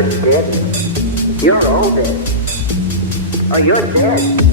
not dead. You're all dead. Oh, you're dead.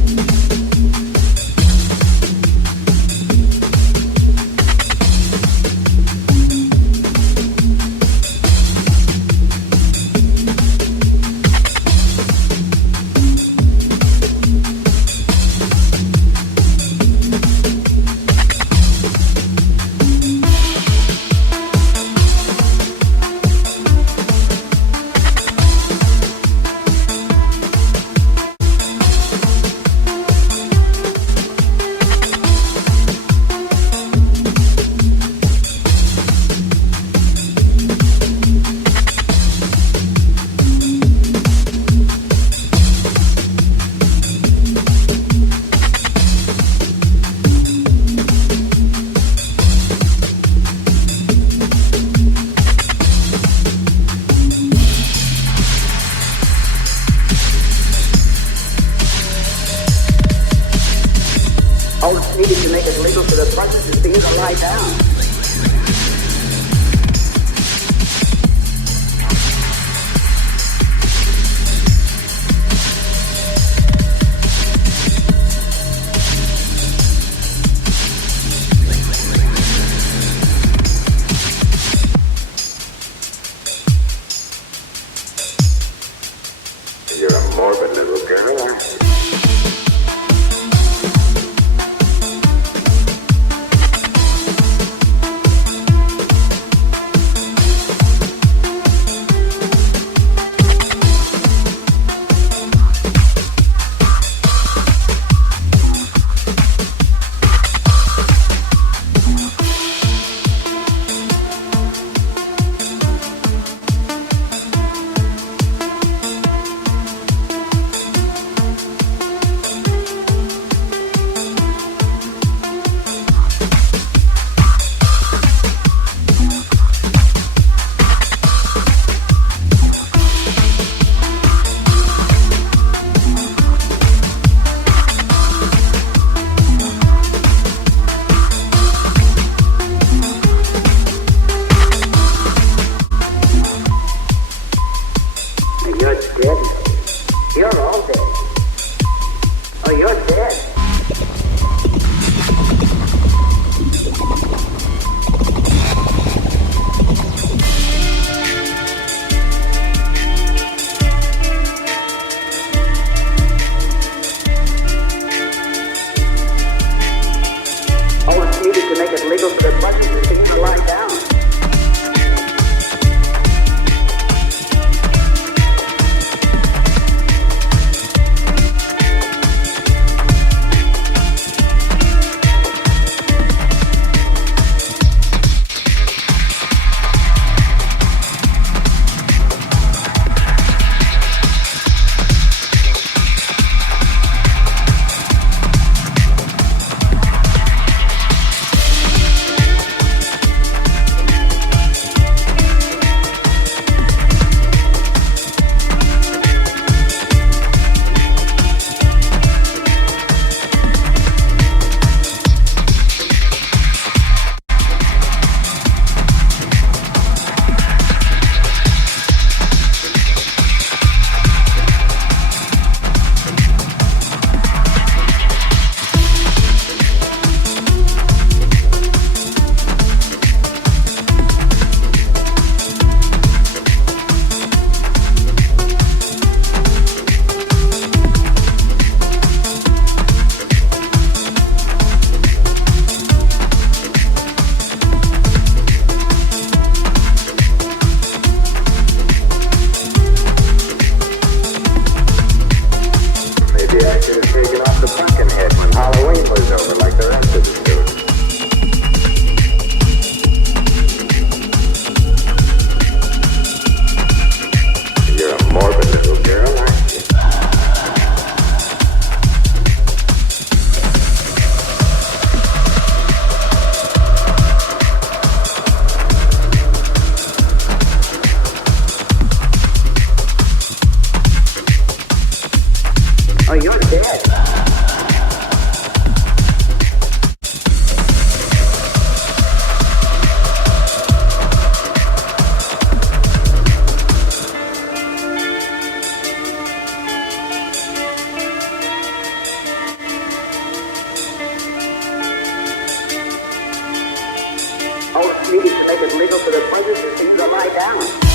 needed to make it legal for the plaintiff to continue to lie down.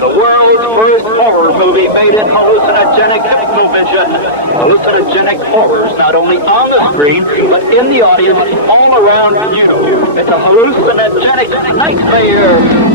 The world's first horror movie made in hallucinogenic Hypno-Vision. Hallucinogenic horrors not only on the screen, but in the audience all around you. It's a hallucinogenic nightmare.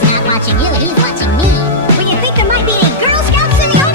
He's watching you, he's watching me. Well, you think there might be any Girl Scouts in the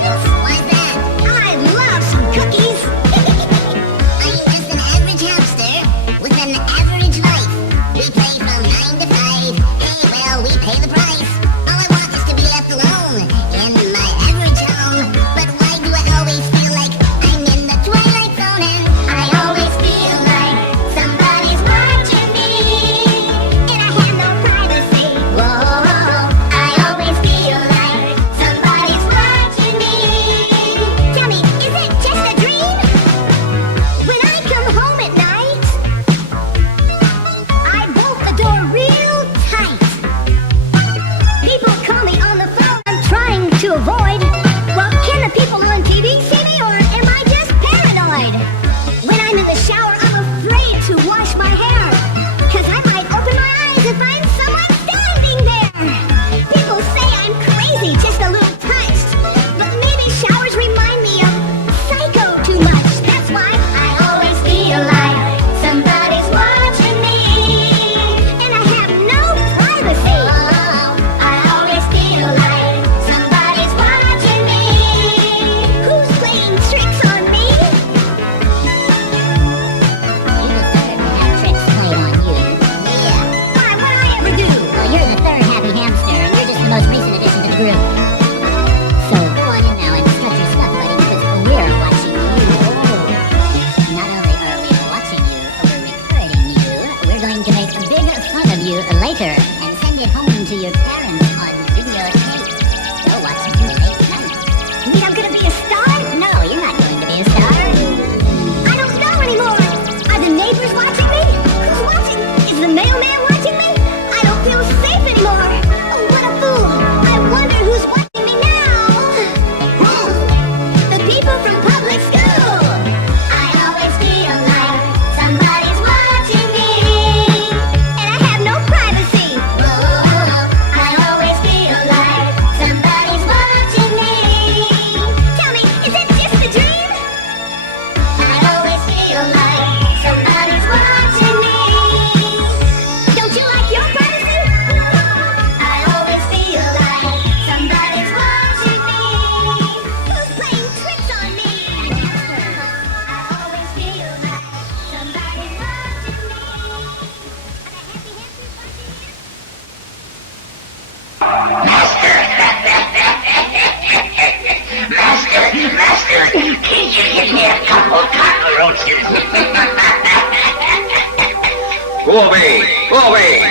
Go away! Go away!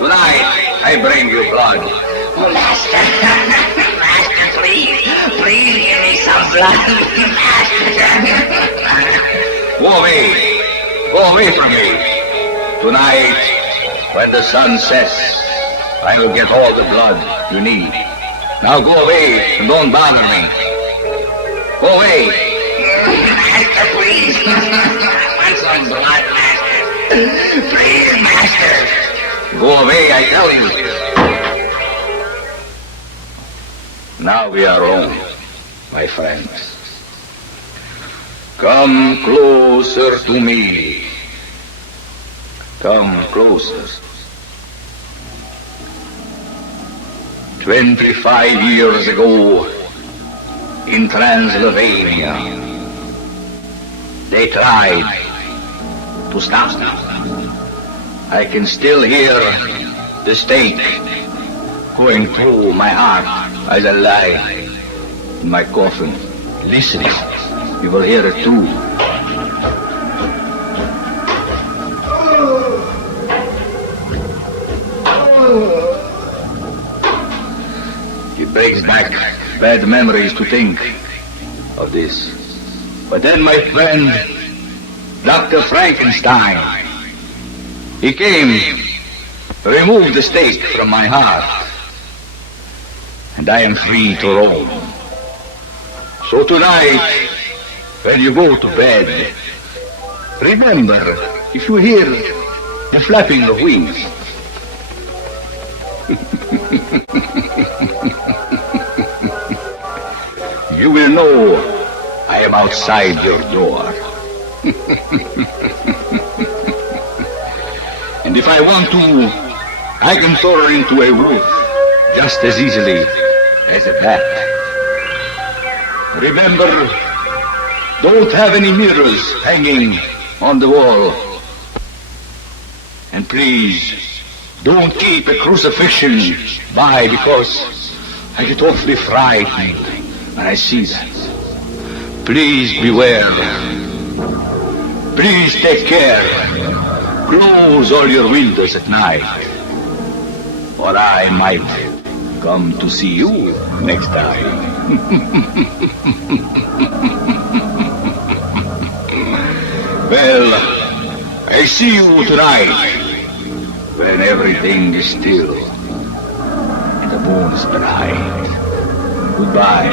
Tonight, I bring you blood. Master, Master, please give me some blood, Master. Go away! Go away from me! Tonight, when the sun sets, I will get all the blood you need. Now go away and don't bother me. Go away! Master, please. I want some blood, Master. Please, Master. Go away, I tell you. Now we are home, my friends. Come closer to me. Come closer. 25 years ago, in Transylvania, they tried to stop me. I can still hear the stake going through my heart as I lie in my coffin, listening. You will hear it too. It brings back bad memories to think of this. But then my friend, Dr. Frankenstein, he came, removed the stake from my heart, and I am free to roam. So tonight, when you go to bed, remember, if you hear the flapping of wings, you will know I am outside your door. And if I want to, I can throw her into a roof just as easily as a bat. Remember, don't have any mirrors hanging on the wall. And please, don't keep a crucifixion by, because I get awfully frightened when I see that. Please beware. Please take care. Close all your windows at night, or I might come to see you next time. Well, I see you tonight, when everything is still and the moon is bright. Goodbye.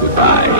Goodbye.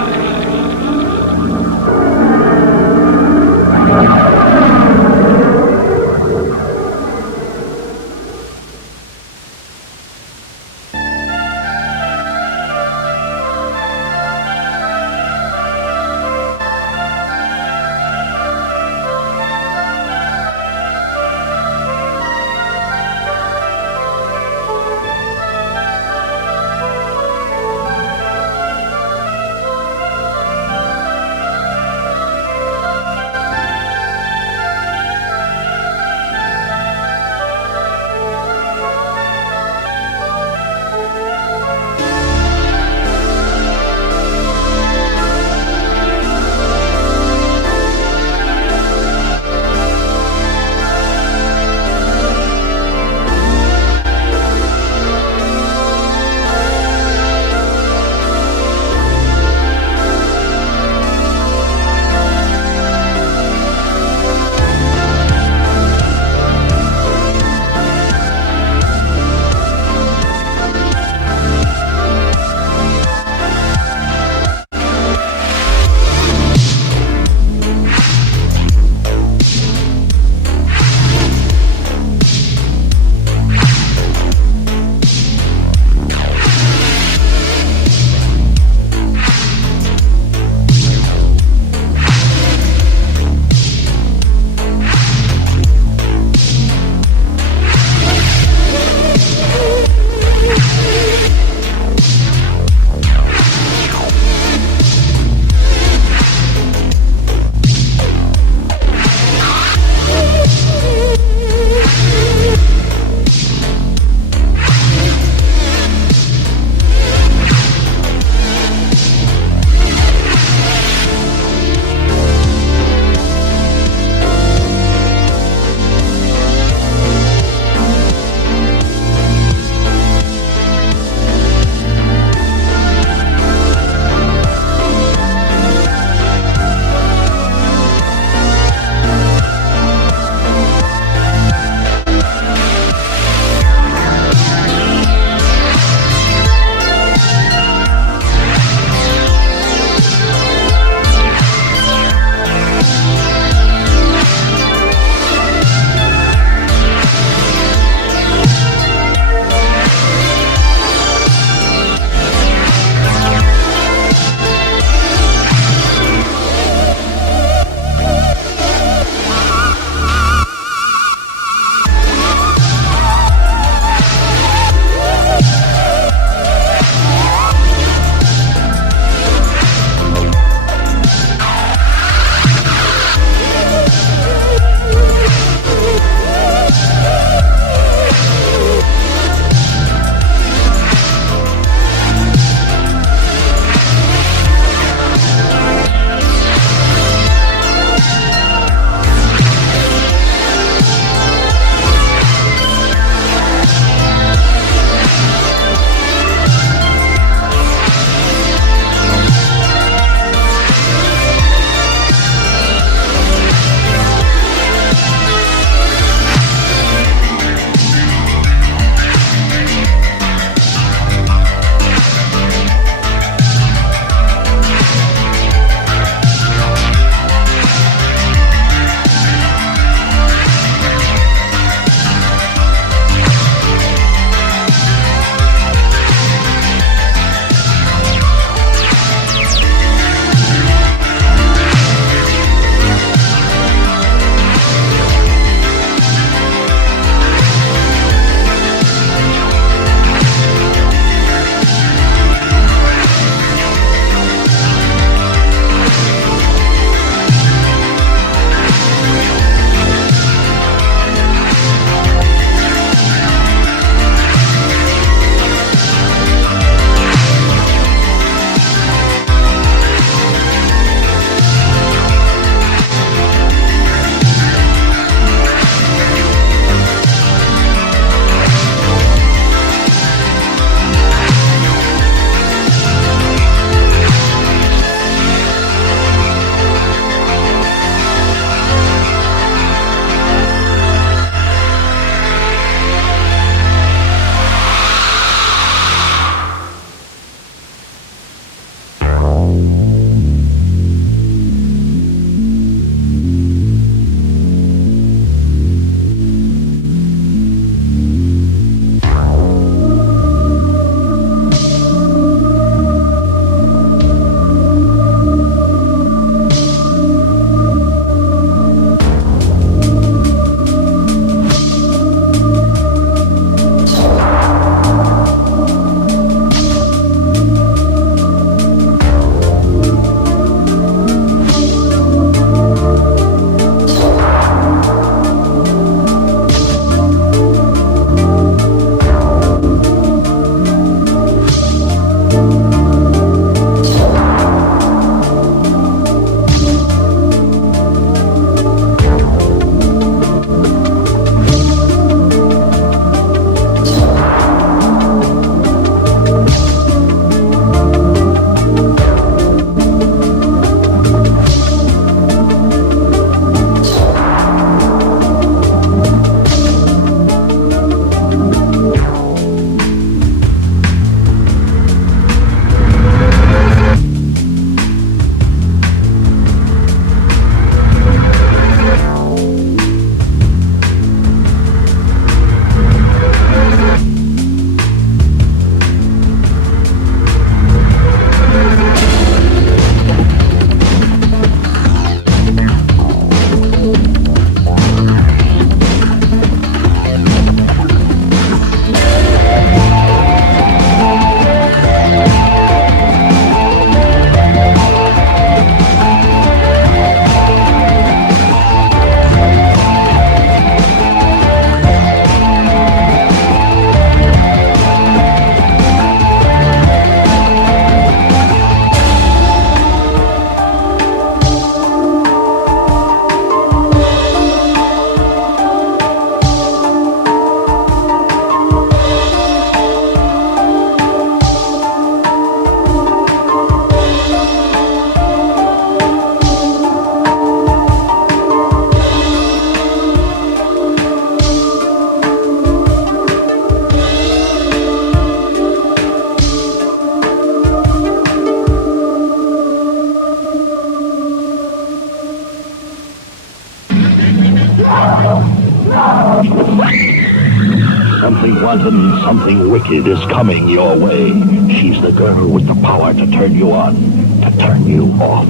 Wanton, something wicked is coming your way. She's the girl with the power to turn you on, to turn you off.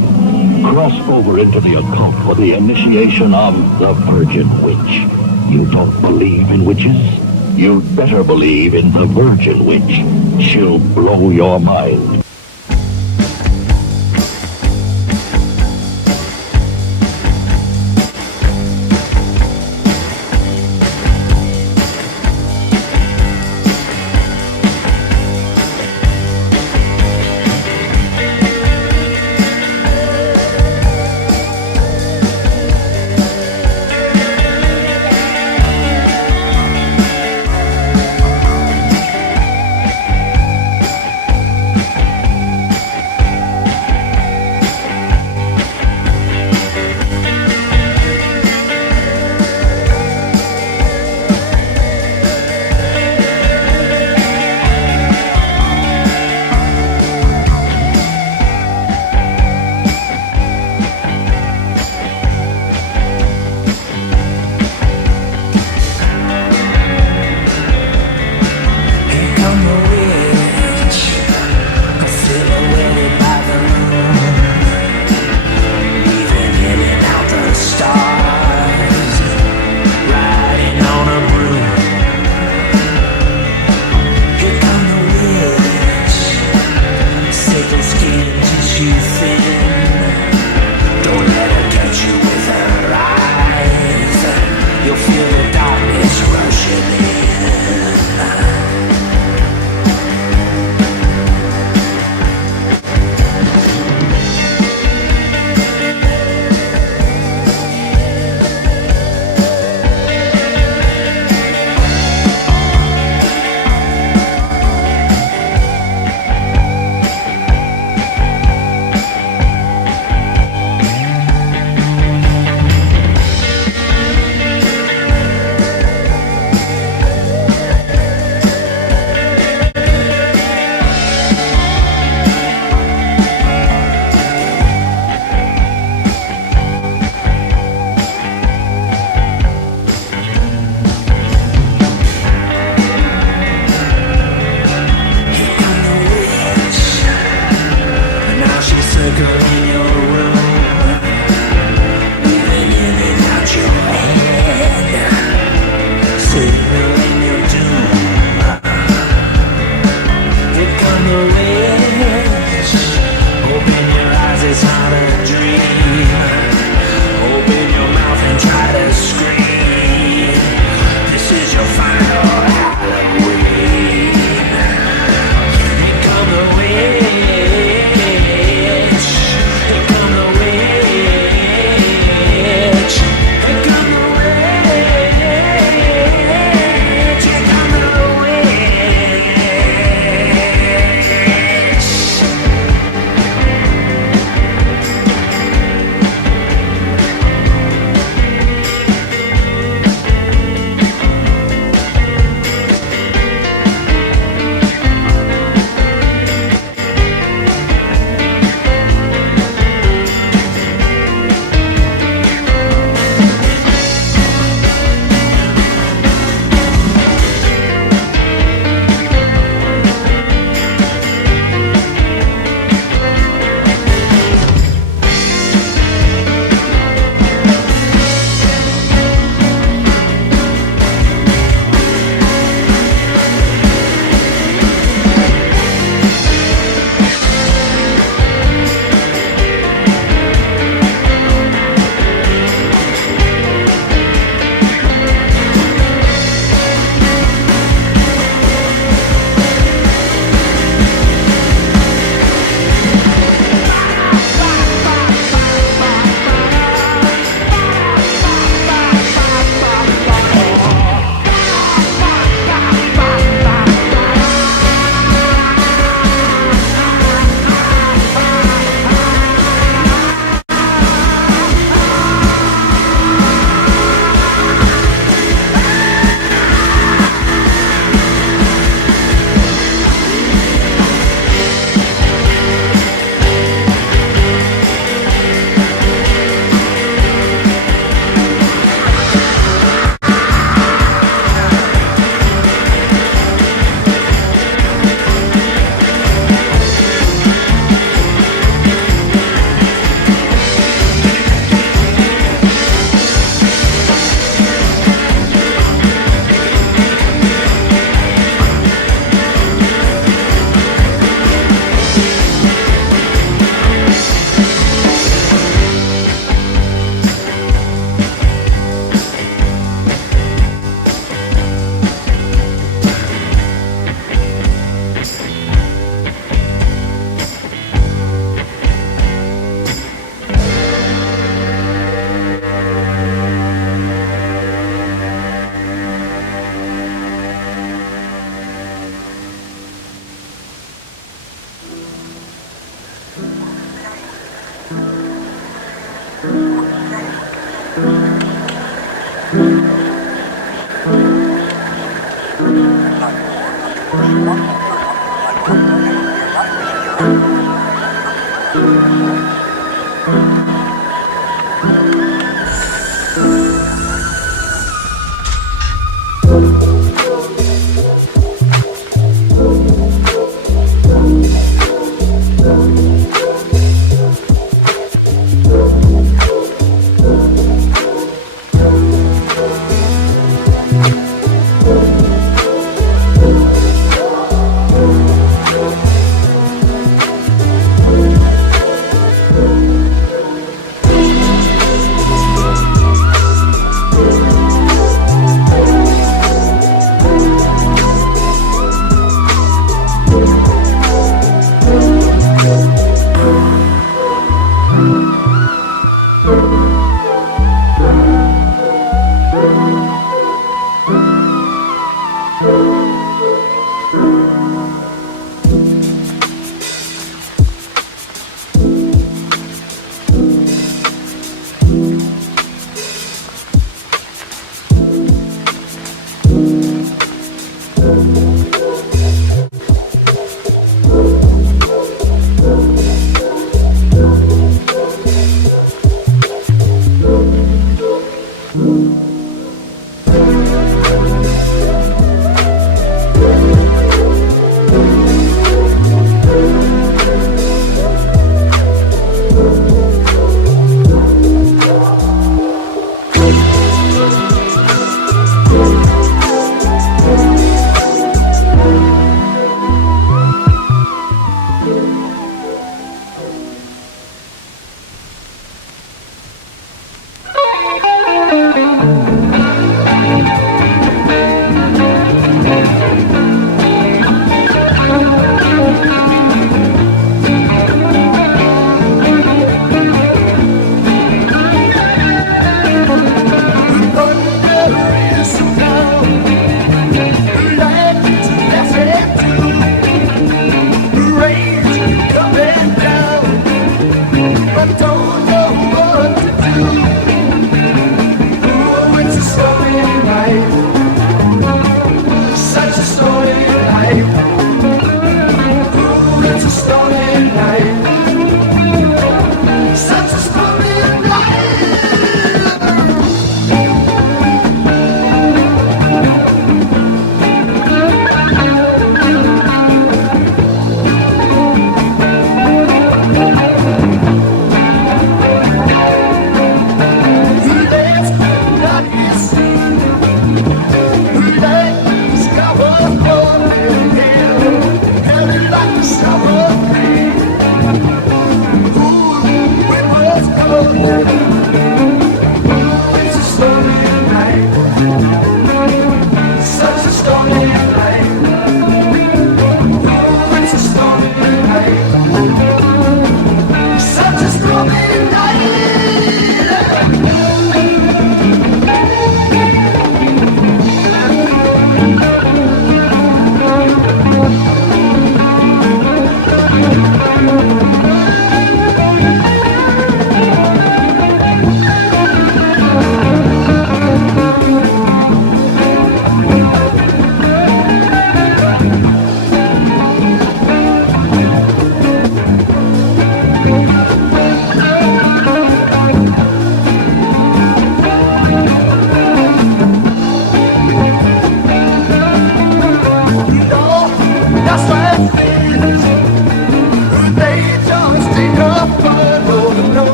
Cross over into the occult for the initiation of the Virgin Witch. You don't believe in witches? You'd better believe in the Virgin Witch. She'll blow your mind.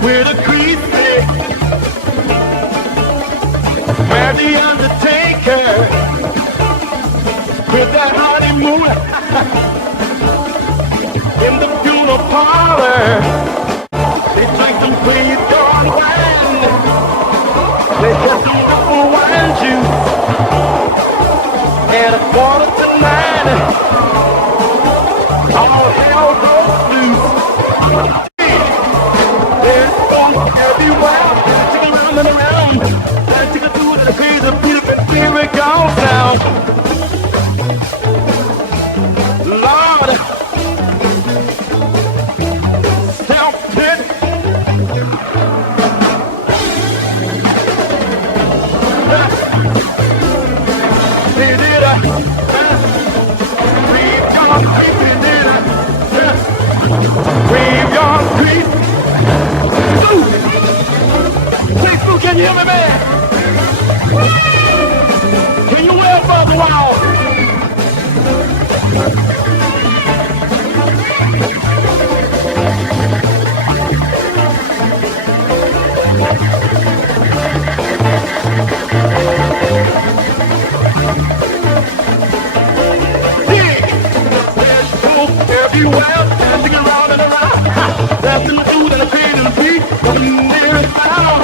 Where the creep is, where the undertaker with that honeymoon in the funeral parlor. They drink some graveyard wine, they just some little wine juice and a 8:45. All hell broke loose. Everywhere, take it round and around. Take it through the crazy of people and here it goes now. Lord, self-pit. They did a graveyard creep, they did a graveyard creep. Can you hear me, man? Can you wait for a while? There's smoke everywhere, dancing around and around. Dancing the food and the pain and the beat of the nearest sound.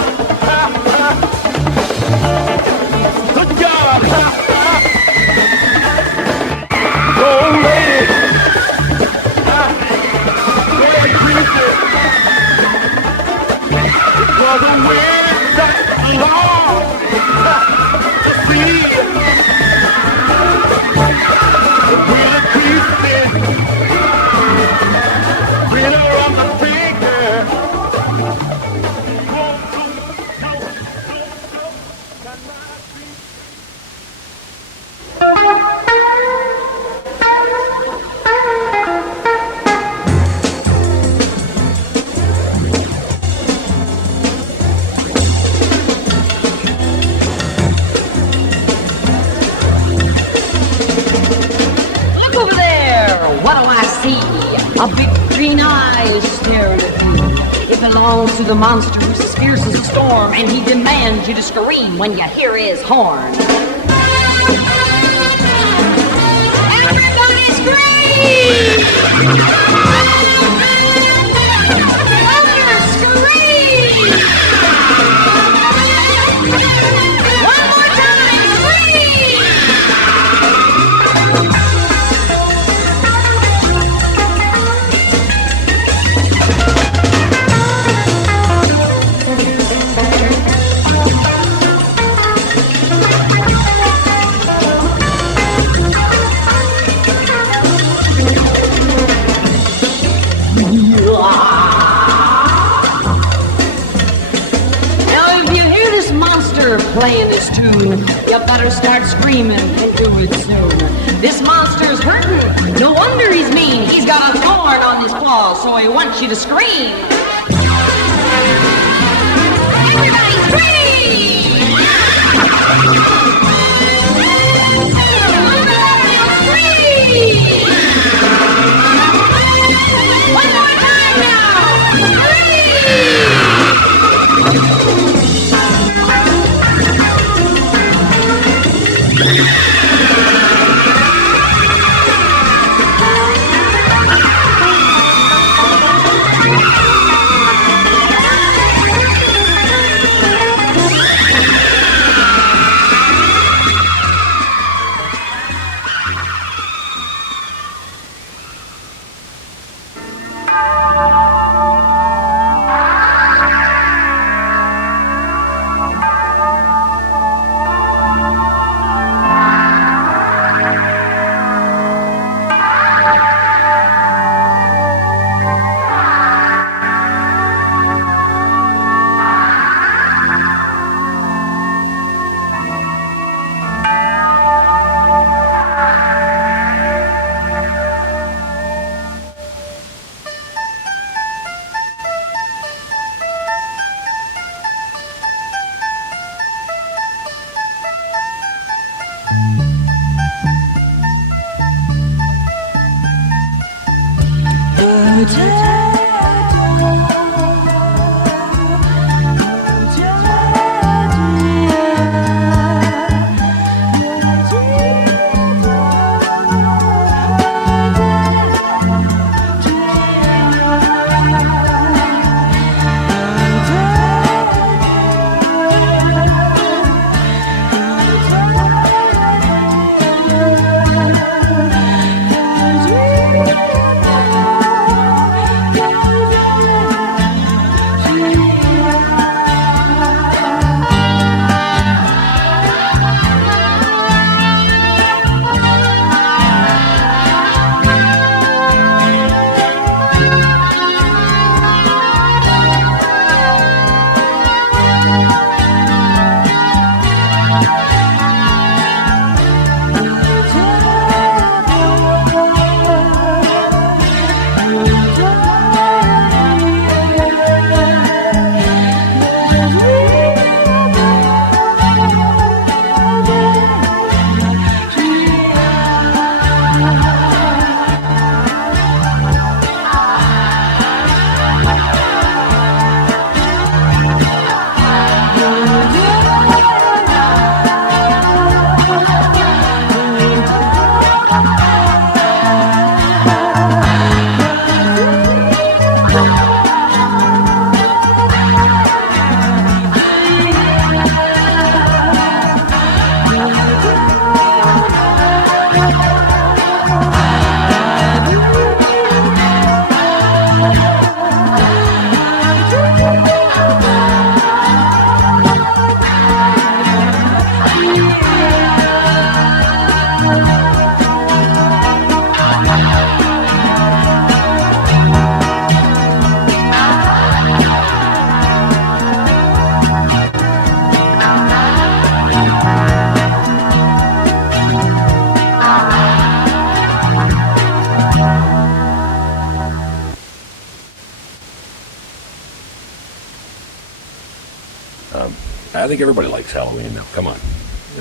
To the monster who's as fierce as a storm, and he demands you to scream when you hear his horn. Everybody scream! Louder, scream! One more time, scream! Playing this tune, you better start screaming and do it soon. This monster's hurting, no wonder he's mean. He's got a thorn on his claw, so he wants you to scream. Everybody scream! Scream! One more time now! Scream! I think everybody likes Halloween now. Come on.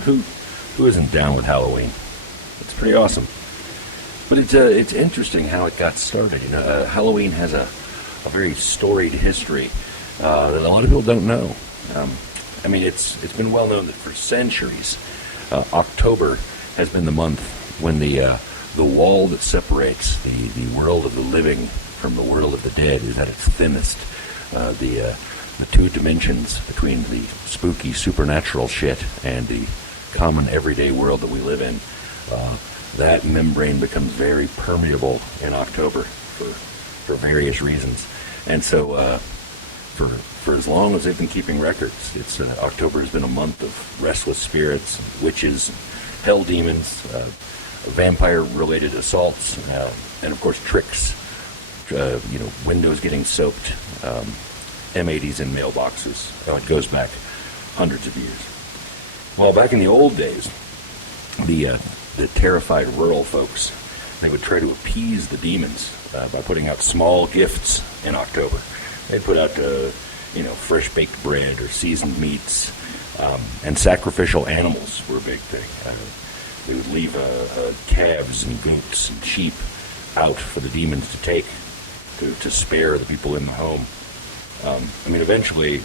Who isn't down with Halloween? It's pretty awesome. But it's interesting how it got started. You know, Halloween has a very storied history that a lot of people don't know. I mean, it's been well known that for centuries, October has been the month when the wall that separates the world of the living from the world of the dead is at its thinnest. The two dimensions between the spooky supernatural shit and the common everyday world that we live in, that membrane becomes very permeable in October for various reasons. And so for as long as they've been keeping records, it's October has been a month of restless spirits, witches, hell demons, vampire-related assaults, and of course tricks. Windows getting soaked, M80s in mailboxes. It goes back hundreds of years. Well, back in the old days, the terrified rural folks, they would try to appease the demons by putting out small gifts in October. They'd put out, fresh baked bread or seasoned meats, and sacrificial animals were a big thing. They would leave calves and goats and sheep out for the demons to take to spare the people in the home. Eventually,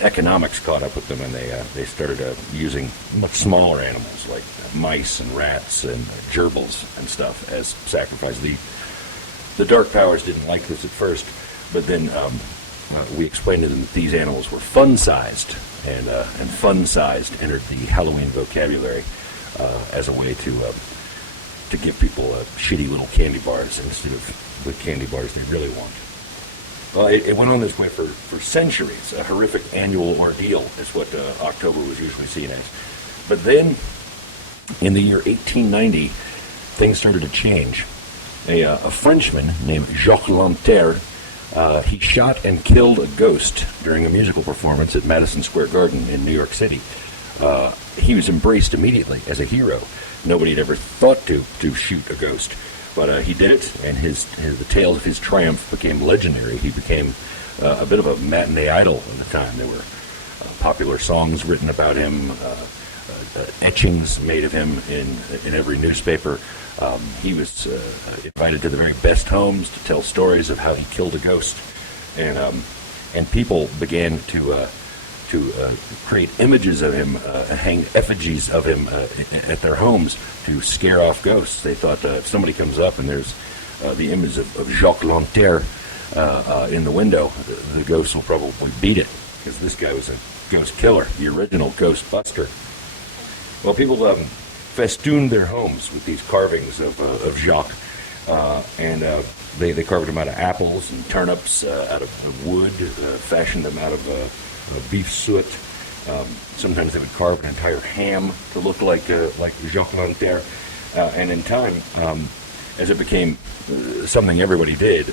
economics caught up with them, and they started using much smaller animals like mice and rats and gerbils and stuff as sacrifice. The dark powers didn't like this at first, but then we explained to them that these animals were fun-sized, and fun-sized entered the Halloween vocabulary as a way to give people shitty little candy bars instead of the candy bars they really want. Well, it went on this way for centuries. A horrific annual ordeal is what October was usually seen as. But then, in the year 1890, things started to change. A Frenchman named Jacques Lanterre, he shot and killed a ghost during a musical performance at Madison Square Garden in New York City. He was embraced immediately as a hero. Nobody had ever thought to shoot a ghost. But he did it, and the tales of his triumph became legendary. He became a bit of a matinee idol at the time. There were popular songs written about him, etchings made of him in every newspaper. He was invited to the very best homes to tell stories of how he killed a ghost, and people began to create images of him, hang effigies of him at their homes to scare off ghosts. They thought if somebody comes up and there's the image of Jacques Lanterre in the window, the ghost will probably beat it, because this guy was a ghost killer, the original ghost buster. Well, people festooned their homes with these carvings of Jacques, and they carved them out of apples and turnips, out of wood, fashioned them out of beef suet. Sometimes they would carve an entire ham to look like Jacques Lanterre. And in time, as it became something everybody did,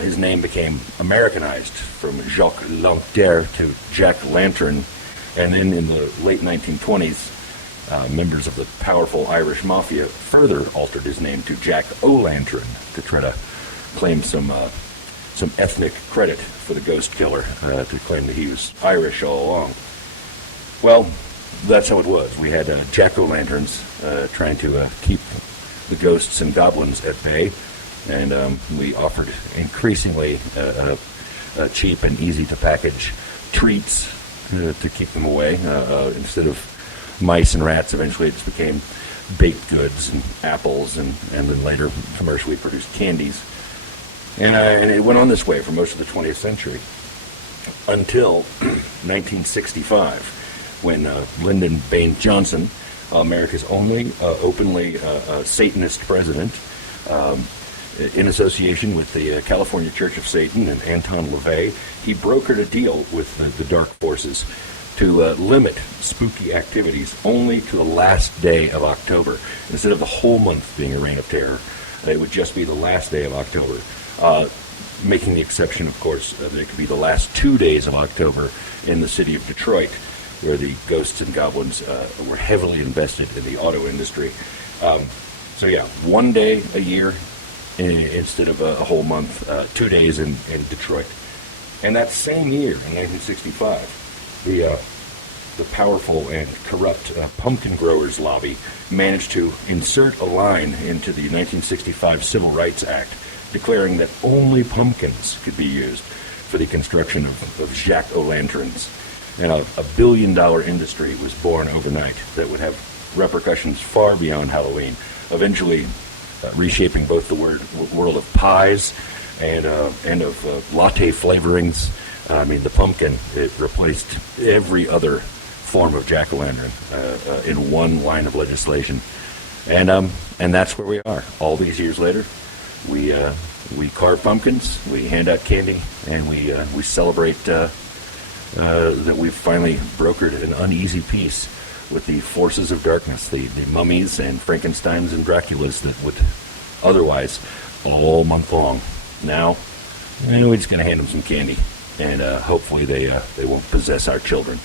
his name became Americanized from Jacques Lanterre to Jack Lantern. And then in the late 1920s, members of the powerful Irish mafia further altered his name to Jack O'Lantern to try to claim some ethnic credit for the ghost killer, to claim that he was Irish all along. Well, that's how it was. We had jack-o'-lanterns trying to keep the ghosts and goblins at bay, and we offered increasingly cheap and easy-to-package treats to keep them away. Instead of mice and rats, eventually it just became baked goods and apples, and then later commercially produced candies. And it went on this way for most of the 20th century until 1965, when Lyndon Baines Johnson, America's only openly Satanist president, in association with the California Church of Satan and Anton LaVey, he brokered a deal with the dark forces to limit spooky activities only to the last day of October. Instead of the whole month being a reign of terror, it would just be the last day of October. Making the exception, of course, that it could be the last 2 days of October in the city of Detroit, where the ghosts and goblins were heavily invested in the auto industry. So yeah, 1 day a year instead of a whole month, 2 days in Detroit. And that same year, in 1965, the powerful and corrupt pumpkin growers lobby managed to insert a line into the 1965 Civil Rights Act, declaring that only pumpkins could be used for the construction of jack-o'-lanterns. And a billion-dollar industry was born overnight that would have repercussions far beyond Halloween, eventually reshaping both the world of pies and of latte flavorings. I mean, the pumpkin, it replaced every other form of jack-o'-lantern in one line of legislation. And that's where we are. All these years later, we carve pumpkins, we hand out candy, and we celebrate that we've finally brokered an uneasy peace with the forces of darkness, the mummies and Frankensteins and Draculas that would otherwise all month long. Now, we're just going to hand them some candy, and hopefully they won't possess our children.